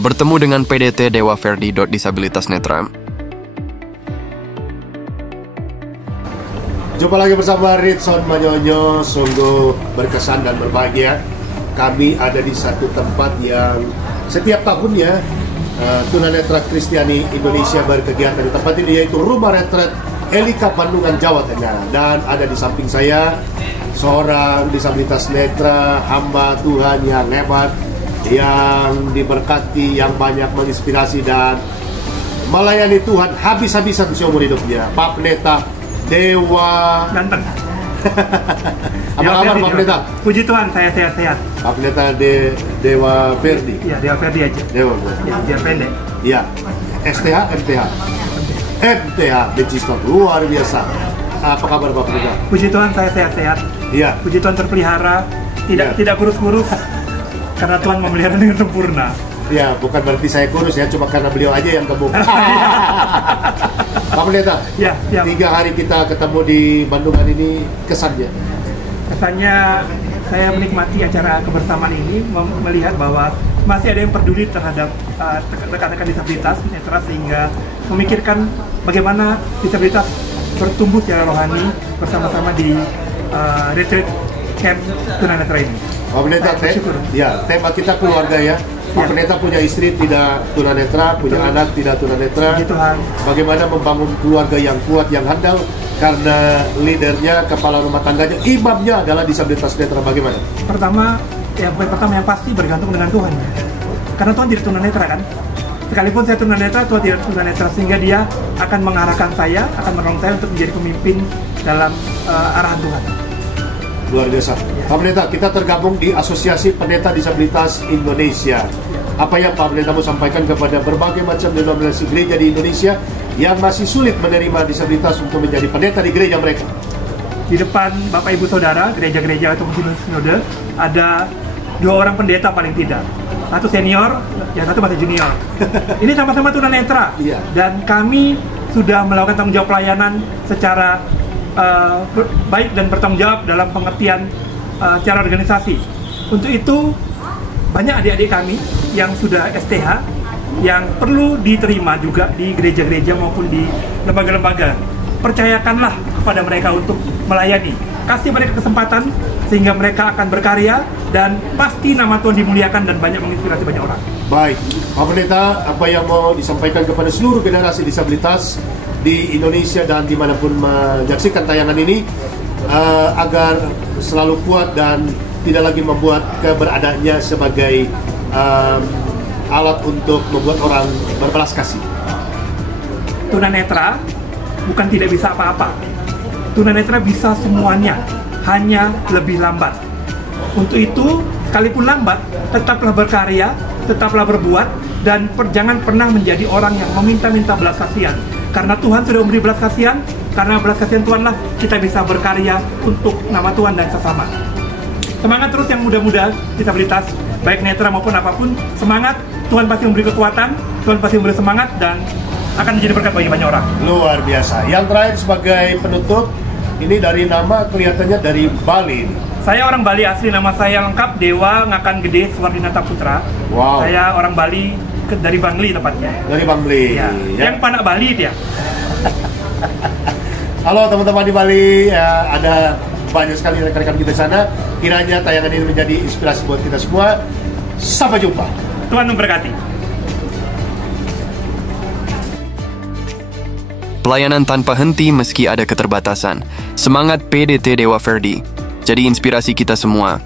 Bertemu dengan PDT Dewa Ferdi Disabilitas Netra. Jumpa lagi bersama Ritson Manyonyo, sungguh berkesan dan berbahagia. Kami ada di satu tempat yang setiap tahunnya tunanetra Kristiani Indonesia berkegiatan di tempat ini, yaitu Rumah Retret Elika Bandungan, Jawa Tengah. Dan ada di samping saya seorang disabilitas netra, hamba Tuhan yang hebat, yang diberkati, yang banyak menginspirasi dan melayani Tuhan habis-habisan seumur hidupnya, Pak Pendeta Dewa Ganteng. Apa kabar Pak Pendeta? Puji Tuhan, saya sehat-sehat. Pak Pendeta Dewa Ferdi. Ya, Dewa Ferdi aja. Dewa Ferdi. Ya, biar pendek. Iya. STH, MTH. MTH, Beciston, luar biasa. Apa kabar Pak Pendeta? Puji Tuhan, saya sehat-sehat. Iya. Puji Tuhan terpelihara, tidak kurus-kurus. Karena Tuhan memelihara dengan sempurna. Ya, bukan berarti saya kurus ya, cuma karena beliau aja yang gemuk. Pak Pendeta, Ya. 3 hari kita ketemu di Bandungan ini, kesannya? Kesannya saya menikmati acara kebersamaan ini, melihat bahwa masih ada yang peduli terhadap rekan-rekan disabilitas netra, sehingga memikirkan bagaimana disabilitas bertumbuh secara rohani bersama-sama di retreat camp tunanetra ini. Pak Pendeta, tema kita keluarga ya. Pak Pendeta punya istri tidak tunanetra, punya anak tidak tunanetra. Tuhan. Bagaimana membangun keluarga yang kuat, yang handal, karena leadernya, kepala rumah tangganya, imamnya adalah disabilitas netra. Bagaimana? Pertama yang pasti bergantung dengan Tuhan. Karena Tuhan tidak tunanetra kan. Sekalipun saya tunanetra, Tuhan tidak tunanetra, sehingga Dia akan mengarahkan saya, akan menolong saya untuk menjadi pemimpin dalam arahan Tuhan. Luar biasa. Pak Pendeta, kita tergabung di Asosiasi Pendeta Disabilitas Indonesia. Apa yang Pak Pendeta mau sampaikan kepada berbagai macam denominasi gereja di Indonesia yang masih sulit menerima disabilitas untuk menjadi pendeta di gereja mereka? Di depan Bapak Ibu Saudara, gereja-gereja atau sinode, ada 2 orang pendeta paling tidak. Satu senior, yang satu masih junior. Ini sama-sama tunanetra. Iya. Dan kami sudah melakukan tanggung jawab pelayanan secara baik dan bertanggung jawab dalam pengertian secara organisasi. Untuk itu banyak adik-adik kami yang sudah STH yang perlu diterima juga di gereja-gereja maupun di lembaga-lembaga. Percayakanlah kepada mereka untuk melayani. Kasih mereka kesempatan sehingga mereka akan berkarya dan pasti nama Tuhan dimuliakan dan banyak menginspirasi banyak orang. Baik, Pak Pendeta, apa yang mau disampaikan kepada seluruh generasi disabilitas di Indonesia dan dimanapun menyaksikan tayangan ini agar selalu kuat dan tidak lagi membuat keberadaannya sebagai alat untuk membuat orang berbelas kasih? Tunanetra bukan tidak bisa apa-apa. Tunanetra bisa semuanya, hanya lebih lambat. Untuk itu, sekalipun lambat, tetaplah berkarya, tetaplah berbuat, dan jangan pernah menjadi orang yang meminta-minta belas kasihan. Karena Tuhan sudah memberi belas kasihan, karena belas kasihan Tuhanlah kita bisa berkarya untuk nama Tuhan dan sesama. Semangat terus yang muda-muda disabilitas, baik netra maupun apapun, semangat. Tuhan pasti memberi kekuatan, Tuhan pasti memberi semangat, dan akan menjadi berkat bagi banyak orang. Luar biasa. Yang terakhir sebagai penutup, ini dari nama kelihatannya dari Bali. Saya orang Bali asli, nama saya lengkap Dewa Ngakan Gede Swardinata Putra. Wow. Saya orang Bali, dari Bangli tepatnya. Dari Bangli. Ya. Yang panak Bali dia. Halo teman-teman di Bali, ada banyak sekali rekan-rekan kita di sana. Kiranya tayangan ini menjadi inspirasi buat kita semua. Sampai jumpa. Tuhan memberkati. Pelayanan tanpa henti meski ada keterbatasan. Semangat PDT Dewa Ferdi. Jadi inspirasi kita semua.